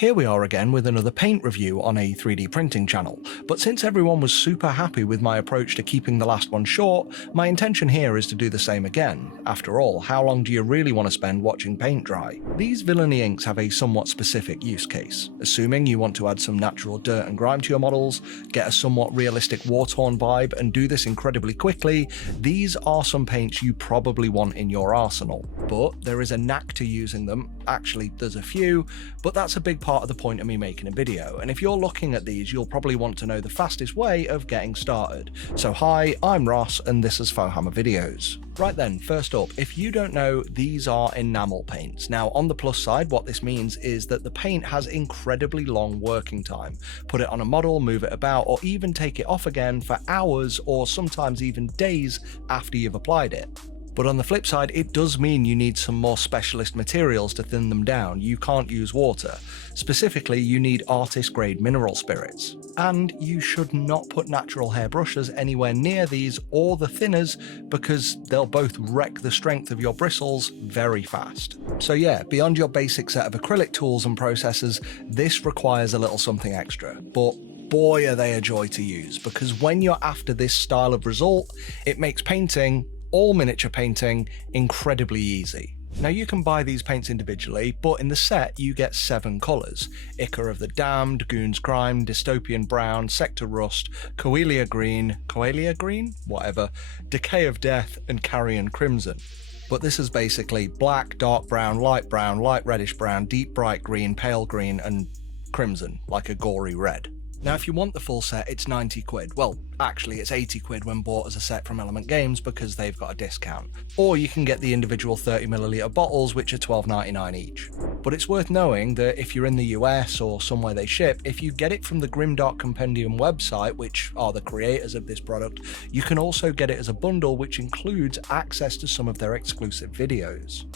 Here we are again with another paint review on a 3D printing channel, but since everyone was super happy with my approach to keeping the last one short, my intention here is to do the same again. After all, how long do you really want to spend watching paint dry? These Villainy inks have a somewhat specific use case. Assuming you want to add some natural dirt and grime to your models, get a somewhat realistic war-torn vibe, and do this incredibly quickly, these are some paints you probably want in your arsenal. But there is a knack to using them. Actually, there's a few, but that's a big part of the point of me making a video, and if you're looking at these, you'll probably want to know the fastest way of getting started. So hi, I'm Ross, and this is Fohammer Videos. Right then, first up, if you don't know, these are enamel paints. Now, on the plus side, what this means is that the paint has incredibly long working time. Put it on a model, move it about, or even take it off again for hours or sometimes even days after you've applied it. But on the flip side, it does mean you need some more specialist materials to thin them down. You can't use water. Specifically, you need artist-grade mineral spirits. And you should not put natural hair brushes anywhere near these or the thinners because they'll both wreck the strength of your bristles very fast. So yeah, beyond your basic set of acrylic tools and processes, this requires a little something extra. But boy, are they a joy to use, because when you're after this style of result, it makes painting, all miniature painting, incredibly easy. Now you can buy these paints individually, but in the set you get 7 colours: Ichor of the Damned, Goon's Crime, Dystopian Brown, Sector Rust, Coelia Green, whatever, Decay of Death, and Carrion Crimson. But this is basically black, dark brown, light reddish brown, deep bright green, pale green, and crimson, like a gory red. Now if you want the full set, it's 90 quid. Well, actually it's 80 quid when bought as a set from Element Games because they've got a discount. Or you can get the individual 30ml bottles, which are $12.99 each. But it's worth knowing that if you're in the US or somewhere they ship, if you get it from the Grimdark Compendium website, which are the creators of this product, you can also get it as a bundle which includes access to some of their exclusive videos.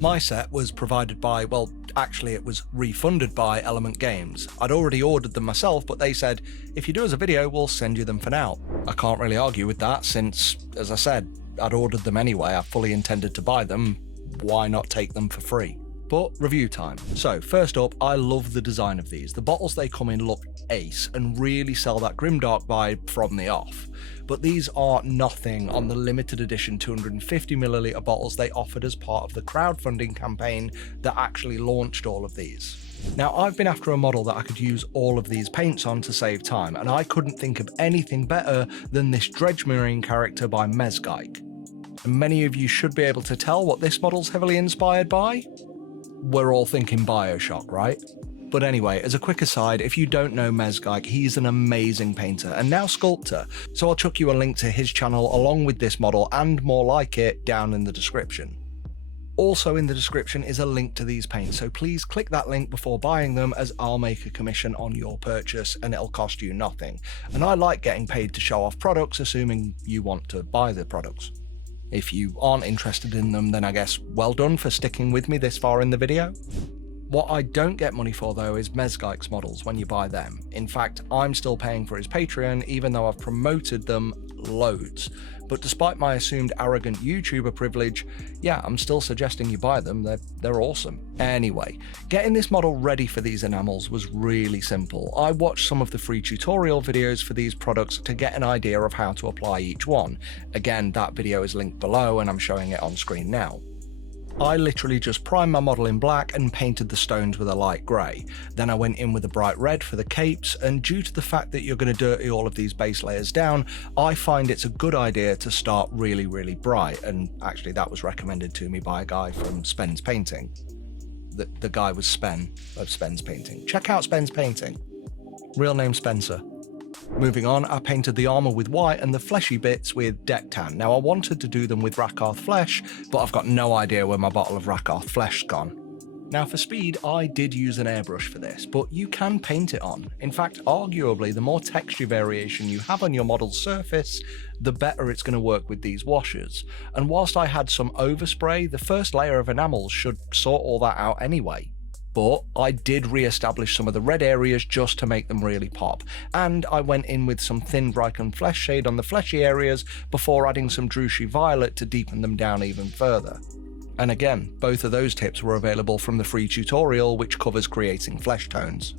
My set was provided by, well, actually it was refunded by Element Games. I'd already ordered them myself, but they said, if you do us a video, we'll send you them for now. I can't really argue with that since, as I said, I'd ordered them anyway. I fully intended to buy them. Why not take them for free? But review time. So first up, I love the design of these. The bottles they come in look ace and really sell that Grimdark vibe from the off. But these are nothing on the limited edition 250ml bottles they offered as part of the crowdfunding campaign that actually launched all of these. Now I've been after a model that I could use all of these paints on to save time, and I couldn't think of anything better than this Dredge Marine character by Mezgike. And many of you should be able to tell what this model's heavily inspired by. We're all thinking BIOSHOCK, right? But anyway, as a quick aside, if you don't know Mezgike, he's an amazing painter and now sculptor, so I'll chuck you a link to his channel along with this model and more like it down in the description. Also in the description is a link to these paints, so please click that link before buying them, as I'll make a commission on your purchase and it'll cost you nothing. And I like getting paid to show off products, assuming you want to buy the products. If you aren't interested in them, then I guess well done for sticking with me this far in the video. What I don't get money for though is Mezgike's models when you buy them. In fact, I'm still paying for his Patreon even though I've promoted them loads. But despite my assumed arrogant YouTuber privilege, yeah, I'm still suggesting you buy them, they're awesome. Anyway, getting this model ready for these enamels was really simple. I watched some of the free tutorial videos for these products to get an idea of how to apply each one. Again, that video is linked below and I'm showing it on screen now. I literally just primed my model in black and painted the stones with a light grey. Then I went in with a bright red for the capes, and due to the fact that you're going to dirty all of these base layers down, I find it's a good idea to start really bright, and actually that was recommended to me by a guy from Spen's Painting. The guy was Spen of Spen's Painting. Check out Spen's Painting. Real name Spencer. Moving on, I painted the armour with white and the fleshy bits with deck tan. Now I wanted to do them with Rakarth flesh, but I've got no idea where my bottle of Rakarth flesh's gone. Now for speed, I did use an airbrush for this, but you can paint it on. In fact, arguably, the more texture variation you have on your model's surface, the better it's going to work with these washes. And whilst I had some overspray, the first layer of enamels should sort all that out anyway. But I did re-establish some of the red areas just to make them really pop, and I went in with some thin Brycon flesh shade on the fleshy areas before adding some Drushi Violet to deepen them down even further. And again, both of those tips were available from the free tutorial which covers creating flesh tones.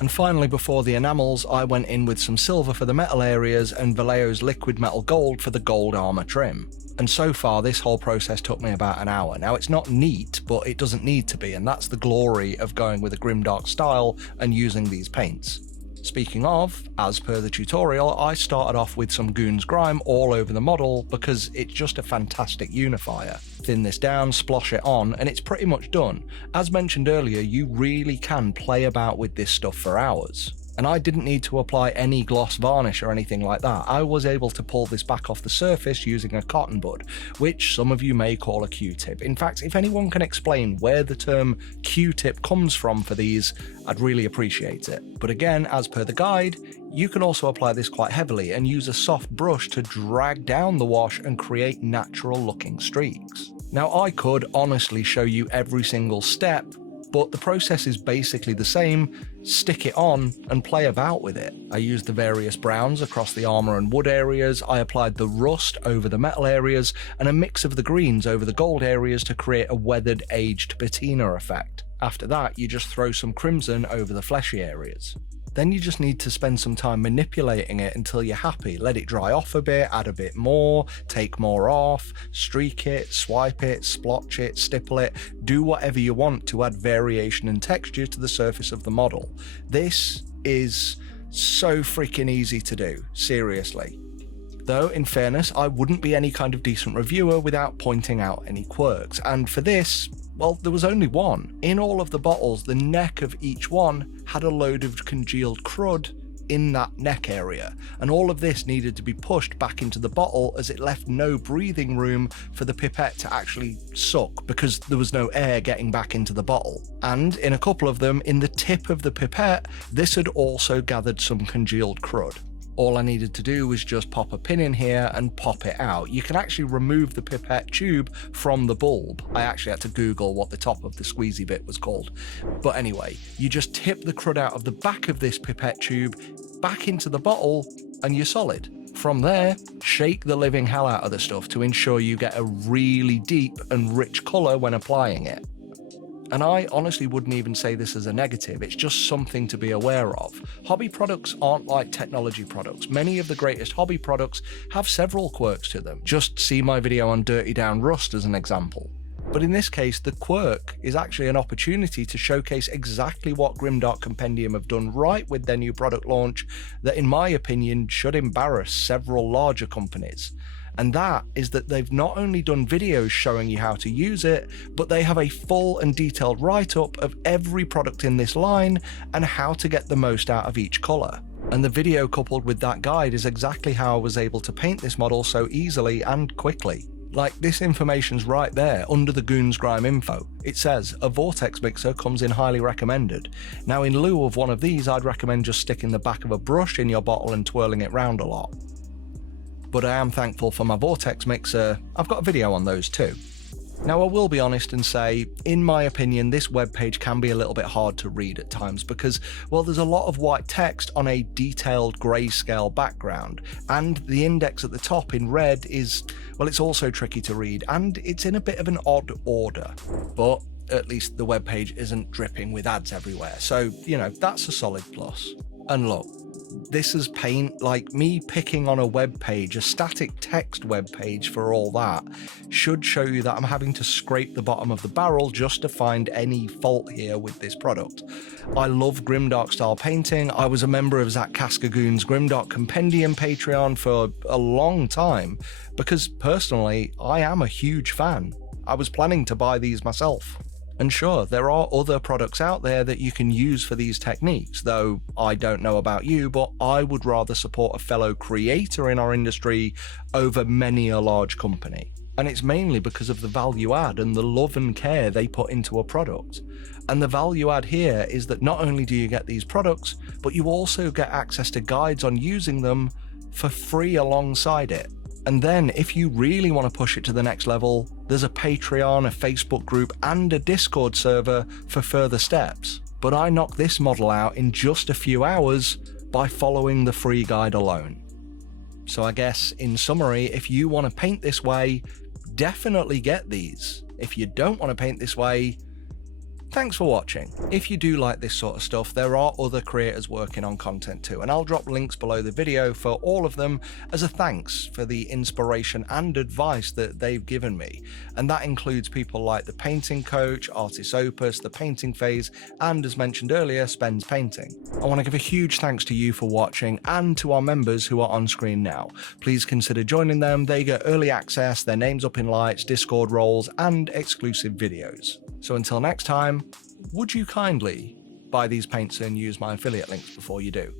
And finally, before the enamels, I went in with some silver for the metal areas and Vallejo's liquid metal gold for the gold armor trim. And so far this whole process took me about an hour. Now it's not neat, but it doesn't need to be, and that's the glory of going with a Grimdark style and using these paints. Speaking of, as per the tutorial, I started off with some Goon's Grime all over the model because it's just a fantastic unifier. Thin this down, splosh it on, and it's pretty much done. As mentioned earlier, you really can play about with this stuff for hours. And I didn't need to apply any gloss varnish or anything like that. I was able to pull this back off the surface using a cotton bud, which some of you may call a Q-tip. In fact, if anyone can explain where the term Q-tip comes from for these, I'd really appreciate it. But again, as per the guide, you can also apply this quite heavily and use a soft brush to drag down the wash and create natural looking streaks. Now I could honestly show you every single step, but the process is basically the same. Stick it on and play about with it. I used the various browns across the armor and wood areas, I applied the rust over the metal areas, and a mix of the greens over the gold areas to create a weathered, aged patina effect. After that, you just throw some crimson over the fleshy areas. Then you just need to spend some time manipulating it until you're happy. Let it dry off a bit, add a bit more, take more off, streak it, swipe it, splotch it, stipple it, do whatever you want to add variation and texture to the surface of the model. This is so freaking easy to do, seriously. Though, in fairness, I wouldn't be any kind of decent reviewer without pointing out any quirks, and for this, well, there was only one. In all of the bottles, the neck of each one had a load of congealed crud in that neck area, and all of this needed to be pushed back into the bottle as it left no breathing room for the pipette to actually suck because there was no air getting back into the bottle. And in a couple of them, in the tip of the pipette, this had also gathered some congealed crud. All I needed to do was just pop a pin in here and pop it out. You can actually remove the pipette tube from the bulb. I actually had to Google what the top of the squeezy bit was called. But anyway, you just tip the crud out of the back of this pipette tube back into the bottle and you're solid. From there, shake the living hell out of the stuff to ensure you get a really deep and rich colour when applying it. And I honestly wouldn't even say this as a negative, it's just something to be aware of. Hobby products aren't like technology products. Many of the greatest hobby products have several quirks to them. Just see my video on Dirty Down Rust as an example. But in this case, the quirk is actually an opportunity to showcase exactly what Grimdark Compendium have done right with their new product launch that, in my opinion, should embarrass several larger companies. And that is that they've not only done videos showing you how to use it, but they have a full and detailed write-up of every product in this line and how to get the most out of each colour. And the video coupled with that guide is exactly how I was able to paint this model so easily and quickly. Like, this information's right there under the Goon's Grime info. It says, a vortex mixer comes in highly recommended. Now in lieu of one of these, I'd recommend just sticking the back of a brush in your bottle and twirling it round a lot. But I am thankful for my vortex mixer. I've got a video on those too. Now I will be honest and say, in my opinion, this webpage can be a little bit hard to read at times because, well, there's a lot of white text on a detailed grayscale background, and the index at the top in red is, well, it's also tricky to read, and it's in a bit of an odd order. But at least the webpage isn't dripping with ads everywhere, so, you know, that's a solid plus. And look, this is paint. Like, me picking on a web page, a static text web page for all that, should show you that I'm having to scrape the bottom of the barrel just to find any fault here with this product. I love Grimdark style painting. I was a member of Zach Cascagoon's Grimdark Compendium Patreon for a long time because personally I am a huge fan. I was planning to buy these myself. And sure, there are other products out there that you can use for these techniques, though I don't know about you, but I would rather support a fellow creator in our industry over many a large company. And it's mainly because of the value add and the love and care they put into a product. And the value add here is that not only do you get these products, but you also get access to guides on using them for free alongside it. And then, if you really want to push it to the next level, there's a Patreon, a Facebook group, and a Discord server for further steps. But I knocked this model out in just a few hours by following the free guide alone. So I guess, in summary, if you want to paint this way, definitely get these. If you don't want to paint this way, thanks for watching. If you do like this sort of stuff, there are other creators working on content too, and I'll drop links below the video for all of them as a thanks for the inspiration and advice that they've given me. And that includes people like The Painting Coach, Artist Opus, The Painting Phase, and as mentioned earlier, Spends Painting. I want to give a huge thanks to you for watching and to our members who are on screen now. Please consider joining them. They get early access, their names up in lights, Discord roles, and exclusive videos. So until next time, would you kindly buy these paints and use my affiliate links before you do?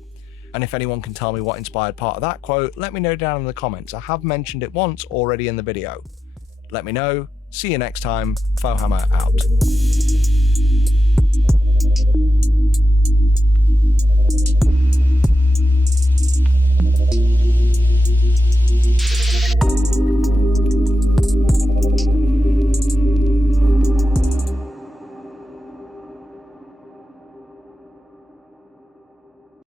And if anyone can tell me what inspired part of that quote, let me know down in the comments. I have mentioned it once already in the video. Let me know. See you next time. Fohammer out.